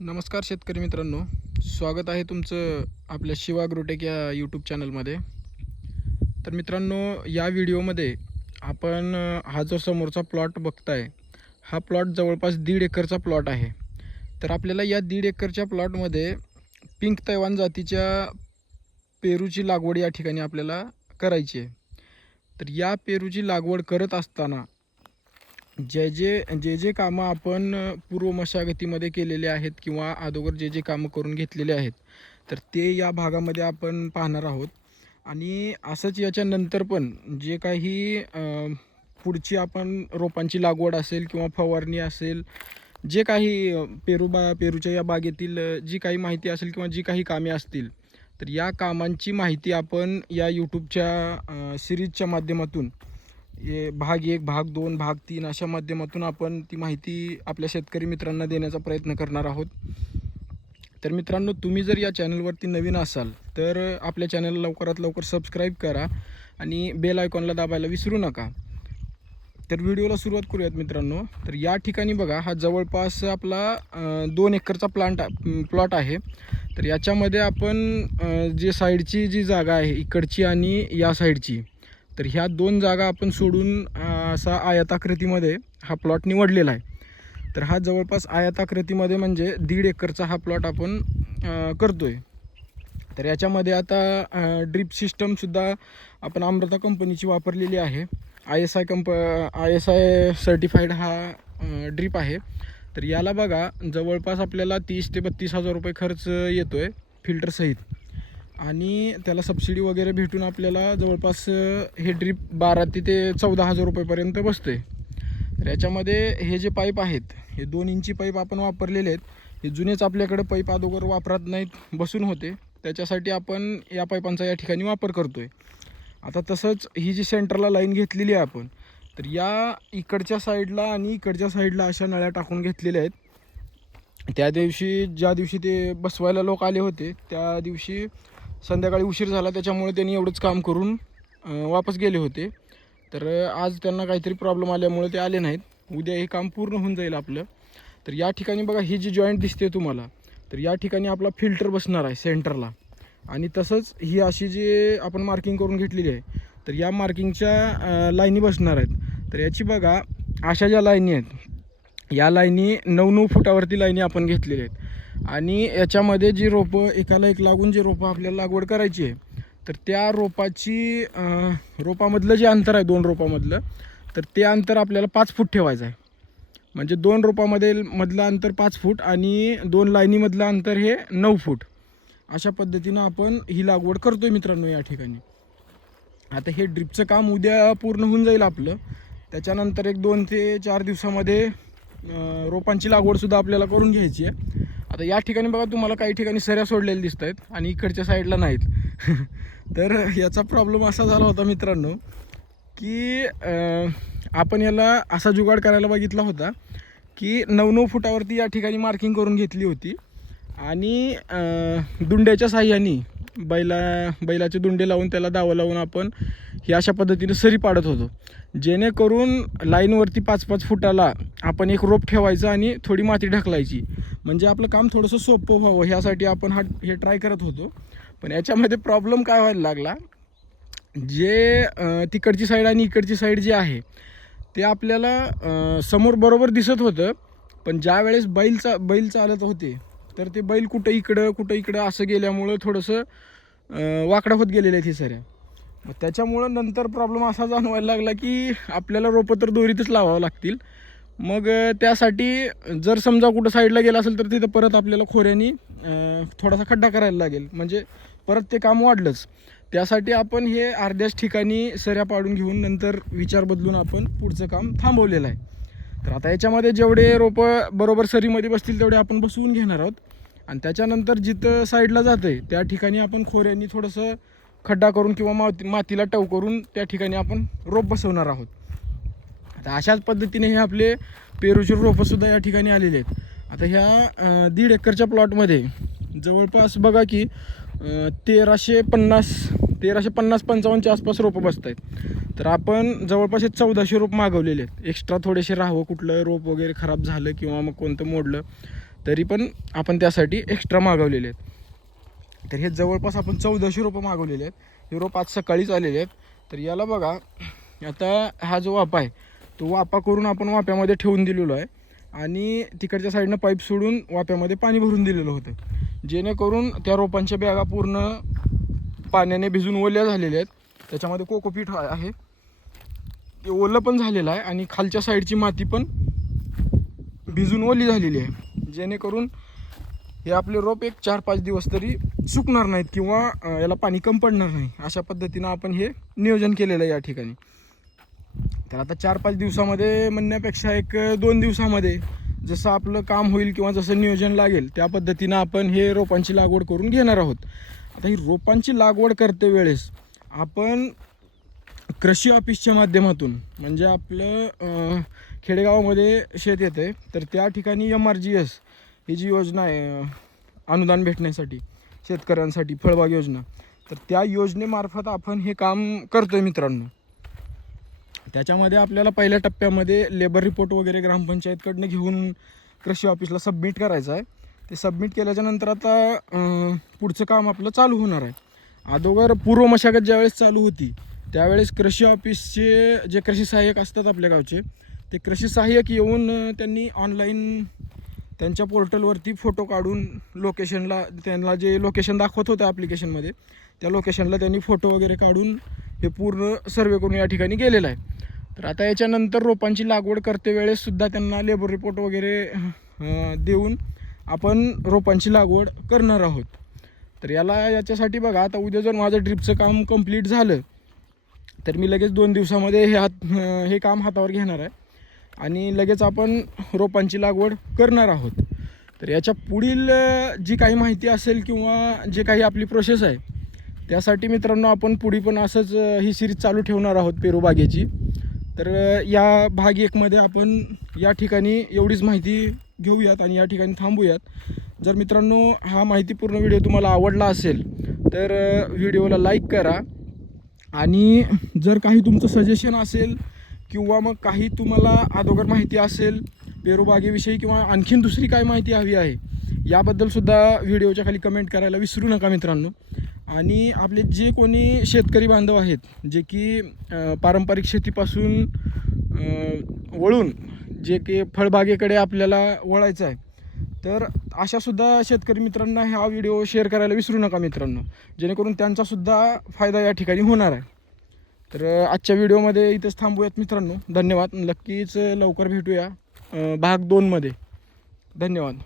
नमस्कार शेतकरी मित्रांनो. स्वागत आहे तुमचं आपल्या शिवा ग्रोटेक या यूट्यूब चॅनलमध्ये तर मित्रांनो या व्हिडिओमध्ये आपण हा जो समोरचा प्लॉट बघताय हा प्लॉट जवळपास दीड एकरचा प्लॉट आहे. तर आपल्याला या दीड एकरच्या प्लॉटमध्ये पिंक तैवान जातीच्या पेरूची लागवड या ठिकाणी आपल्याला करायची आहे. तर या पेरूची लागवड करत असताना जे जे जे जे कामं आपण पूर्व मशागतीमध्ये केलेले आहेत किंवा अगोदर जे जे कामं करून घेतलेले आहेत तर ते या भागामध्ये आपण पाहणार आहोत. आणि असंच याच्यानंतर पण जे काही पुढची आपण रोपांची लागवड असेल किंवा फवारणी असेल जे काही पेरू बा पेरूच्या या बागेतील जी काही माहिती असेल किंवा जी काही कामे असतील तर या कामांची माहिती आपण या यूट्यूबच्या सिरीजच्या माध्यमातून ये भाग एक भाग दोन भाग तीन अशा माध्यमातून आपण ती माहिती आपल्या शेतकरी मित्रांना देण्याचा प्रयत्न करणार आहोत. तर मित्रांनो तुम्ही जर या चॅनलवरती नवीन असाल तर आपल्या चॅनलला लवकरात लवकर सबस्क्राईब करा आणि बेल आयकॉनला दाबायला विसरू नका. तर व्हिडिओला सुरुवात करूयात मित्रांनो. तर या ठिकाणी बघा हा जवळपास आपला दोन एकरचा प्लांट प्लॉट आहे. तर याच्यामध्ये आपण जे साईडची जी जागा आहे इकडची आणि या साईडची तर ह्या दोन जागा आपण सोडून असा आयताकृतीमध्ये हा प्लॉट निवडलेला आहे. तर हा जवळपास आयताकृतीमध्ये म्हणजे दीड एकरचा हा प्लॉट आपण करतो आहे तर याच्यामध्ये आता ड्रीप सिस्टमसुद्धा आपण अमृता कंपनीची वापरलेली आहे. आय एस आय कंप आय एस आय सर्टिफाईड हा ड्रीप आहे. तर याला बघा जवळपास आपल्याला तीस ते बत्तीस हजार रुपये खर्च येतो आहे फिल्टरसहित आणि त्याला सबसिडी वगैरे भेटून आपल्याला जवळपास हे ड्रीप बारा ते ते चौदा हजार रुपयेपर्यंत बसते तर याच्यामध्ये हे जे पाईप आहेत हे दोन इंची पाईप आपण वापरलेले आहेत. हे जुनेच आपल्याकडे पाईप अगोदर वापरत नाहीत बसून होते. त्याच्यासाठी आपण या पाईपांचा या ठिकाणी वापर करतो आहे आता तसंच ही जी सेंटरला लाईन घेतलेली आहे आपण तर या इकडच्या साईडला आणि इकडच्या साईडला अशा नळ्या टाकून घेतलेल्या आहेत. त्या दिवशी ज्या दिवशी ते बसवायला लोक आले होते त्या दिवशी संध्याकाळी उशीर झाला त्याच्यामुळे त्यांनी एवढंच काम करून वापस गेले होते. तर आज त्यांना काहीतरी प्रॉब्लेम आल्यामुळे ते आले नाहीत. उद्या हे काम पूर्ण होऊन जाईल आपलं. तर या ठिकाणी बघा ही जी जॉईंट दिसते तुम्हाला तर या ठिकाणी आपला फिल्टर बसणार आहे सेंटरला आणि तसंच ही अशी जी आपण मार्किंग करून घेतलेली आहे तर या मार्किंगच्या लाईनी बसणार आहेत. तर याची बघा अशा ज्या लाईनी आहेत या लाईनी नऊ नऊ फुटावरती लाईनी आपण घेतलेल्या आहेत. आणि याच्यामध्ये जी रोपं एकाला एक लागून जी रोपं आपल्याला लागवड करायची आहे तर त्या रोपाची रोपामधलं जे अंतर आहे दोन रोपामधलं तर ते अंतर आपल्याला पाच फूट ठेवायचं आहे. म्हणजे दोन रोपामध्ये मधलं अंतर पाच फूट आणि दोन लाईनीमधलं अंतर हे नऊ फूट. अशा पद्धतीनं आपण ही लागवड करतो आहे मित्रांनो या ठिकाणी. आता हे ड्रिपचं काम उद्या पूर्ण होऊन जाईल आपलं. त्याच्यानंतर एक दोन ते चार दिवसामध्ये रोपांची लागवडसुद्धा आपल्याला करून घ्यायची आहे. आता या ठिकाणी बघा तुम्हाला काही ठिकाणी सऱ्या सोडलेल्या दिसत आहेत आणि इकडच्या साईडला नाहीत. तर याचा प्रॉब्लेम असा झाला होता मित्रांनो की आपण याला असा जुगाड करायला बघितला होता की नऊ नऊ फुटावरती या ठिकाणी मार्किंग करून घेतली होती. आणि दुंड्याच्या साह्याने बैला बैलाचे दुंडे लावून त्याला दावं लावून आपण ही अशा पद्धतीने सरी पाडत होतो. जेणेकरून लाईनवरती पाच पाच फुटाला आपण एक रोप ठेवायचं आणि थोडी माती ढकलायची. म्हणजे आपलं काम थोडंसं सोपं व्हावं. ह्यासाठी आपण हा हे ट्राय करत होतो. पण याच्यामध्ये प्रॉब्लेम काय व्हायला लागला? जे तिकडची साईड आणि इकडची साईड जी आहे ते आपल्याला समोर बरोबर दिसत होतं. पण ज्या वेळेस बैल चा बैल चालत होते तर ते बैल कुठं इकडं कुठं इकडं असं गेल्यामुळं थोडंसं वाकडा वाकडं होत गेलेलं आहे ती सऱ्या मग त्याच्यामुळं नंतर प्रॉब्लेम असा जाणवायला लागला की आपल्याला रोपं तर दोरीतच लावावं लागतील. मग त्यासाठी जर समजा कुठं साईडला गेला असेल तर तिथं परत आपल्याला खोऱ्यानी थोडासा खड्डा करायला लागेल. म्हणजे परत ते काम वाढलंच. त्यासाठी आपण हे अर्ध्याच ठिकाणी सऱ्या पाडून घेऊन नंतर विचार बदलून आपण पुढचं काम थांबवलेलं आहे. तर आता याच्यामध्ये जेवढे रोपं बरोबर सरीमध्ये बसतील तेवढे आपण बसवून घेणार आहोत. आणि त्याच्यानंतर जिथं साईडला जातं आहे त्या ठिकाणी आपण खोऱ्यांनी थोडंसं खड्डा करून किंवा माती मातीला टव करून त्या ठिकाणी आपण रोप बसवणार आहोत. आता अशाच पद्धतीने हे आपले पेरूचे रोपंसुद्धा या ठिकाणी आलेले आहेत. आता ह्या दीड एकरच्या प्लॉटमध्ये जवळपास बघा की तेराशे पन्नास तेराशे पन्नास पंचावन्नच्या आसपास रोपं बसत आहेत तर आपण जवळपास हे चौदाशे रोप मागवलेले आहेत. एक्स्ट्रा थोडेसे राहावं कुठलं रोप वगैरे खराब झालं किंवा मग कोणतं मोडलं तरी पण आपण त्यासाठी एक्स्ट्रा मागवलेले आहेत. तर हे जवळपास आपण चौदाशे रोपं मागवलेले आहेत. हे रोप आज सकाळीच आलेले आहेत. तर याला बघा आता हा जो वापा आहे तो वापा करून आपण वाप्यामध्ये ठेवून दिलेलो आहे. आणि तिकडच्या साईडनं पाईप सोडून वाप्यामध्ये पाणी भरून दिलेलं होतं. जेणेकरून त्या रोपांच्या बॅगा पूर्ण पाण्याने भिजून ओल्या झालेल्या आहेत. त्याच्यामध्ये कोकोपीट आहे. ते ओलं पण झालेलं आहे आणि खालच्या साईडची माती पण भिजून ओली झालेली आहे. जेणेकरून हे आपले रोप एक चार पाच दिवस तरी सुकणार नाहीत किंवा याला पाणी कम पडणार नाही. अशा पद्धतीनं आपण हे नियोजन केलेलं आहे या ठिकाणी. तर आता चार पाच दिवसामध्ये म्हणण्यापेक्षा एक दोन दिवसामध्ये जसं आपलं काम होईल किंवा जसं नियोजन लागेल त्या पद्धतीनं आपण हे रोपांची लागवड करून घेणार आहोत. आता ही रोपांची लागवड करते वेळेस आपण कृषी ऑफिसच्या माध्यमातून म्हणजे आपलं खेडेगावामध्ये शेत येतं तर त्या ठिकाणी एम आर जी एस ही जी योजना आहे अनुदान भेटण्यासाठी शेतकऱ्यांसाठी फळबाग योजना तर त्या योजनेमार्फत आपण हे काम करतो आहे मित्रांनो. त्याच्यामध्ये आपल्याला पहिल्या टप्प्यामध्ये लेबर रिपोर्ट वगैरे ग्रामपंचायतकडनं घेऊन कृषी ऑफिसला सबमिट करायचं आहे. ते सबमिट केल्याच्यानंतर आता पुढचं काम आपलं चालू होणार आहे. अगोदर पूर्व मशागत ज्यावेळेस चालू होती त्यावेळेस कृषी ऑफिसचे जे कृषी सहाय्यक असतात आपल्या गावचे ते कृषी सहाय्यक येऊन त्यांनी ऑनलाईन त्यांच्या पोर्टलवरती फोटो काढून लोकेशनला त्यांना जे लोकेशन दाखवत होतं ॲप्लिकेशनमध्ये त्या लोकेशनला त्यांनी फोटो वगैरे काढून हे पूर्ण सर्वे करून या ठिकाणी गेलेलं आहे. तर आता याच्यानंतर रोपांची लागवड करते वेळेससुद्धा त्यांना लेबर रिपोर्ट वगैरे देऊन आपण रोपांची लागवड करणार आहोत. तर याला याच्यासाठी बघा आता उद्या जर माझं ड्रिपचं काम कंप्लीट झालं तर मी लगेच दोन दिवसामध्ये हे हात हे काम हातावर घेणार आहे. आणि लगेच आपण रोपांची लागवड करणार आहोत. तर याच्या पुढील जी काही माहिती असेल किंवा जे काही आपली प्रोसेस आहे त्यासाठी मित्रांनो आपण पुढे पण असंच ही सिरीज चालू ठेवणार आहोत पेरूबागेची. तर या भाग एकमध्ये आपण या ठिकाणी एवढीच माहिती घेऊयात आणि या ठिकाणी थांबूयात. जर मित्रांनो हा माहितीपूर्ण व्हिडिओ तुम्हाला आवडला असेल तर व्हिडिओला लाईक करा. आणि जर काही तुमचं सजेशन असेल किंवा मग काही तुम्हाला अगोदर माहिती असेल पेरूबागेविषयी किंवा आणखीन दुसरी काय माहिती हवी आहे याबद्दलसुद्धा व्हिडिओच्या खाली कमेंट करायला विसरू नका मित्रांनो. आणि आपले जे कोणी शेतकरी बांधव आहेत जे की पारंपरिक शेतीपासून वळून जे की फळबागेकडे आपल्याला वळायचं आहे तर अशासुद्धा शेतकरी मित्रांना हा व्हिडिओ शेअर करायला विसरू नका मित्रांनो. जेणेकरून त्यांचासुद्धा फायदा या ठिकाणी होणार आहे. तर आजच्या व्हिडिओमध्ये इथेच थांबूयात मित्रांनो. धन्यवाद. नक्कीच लवकर भेटूया भाग दोनमध्ये. धन्यवाद.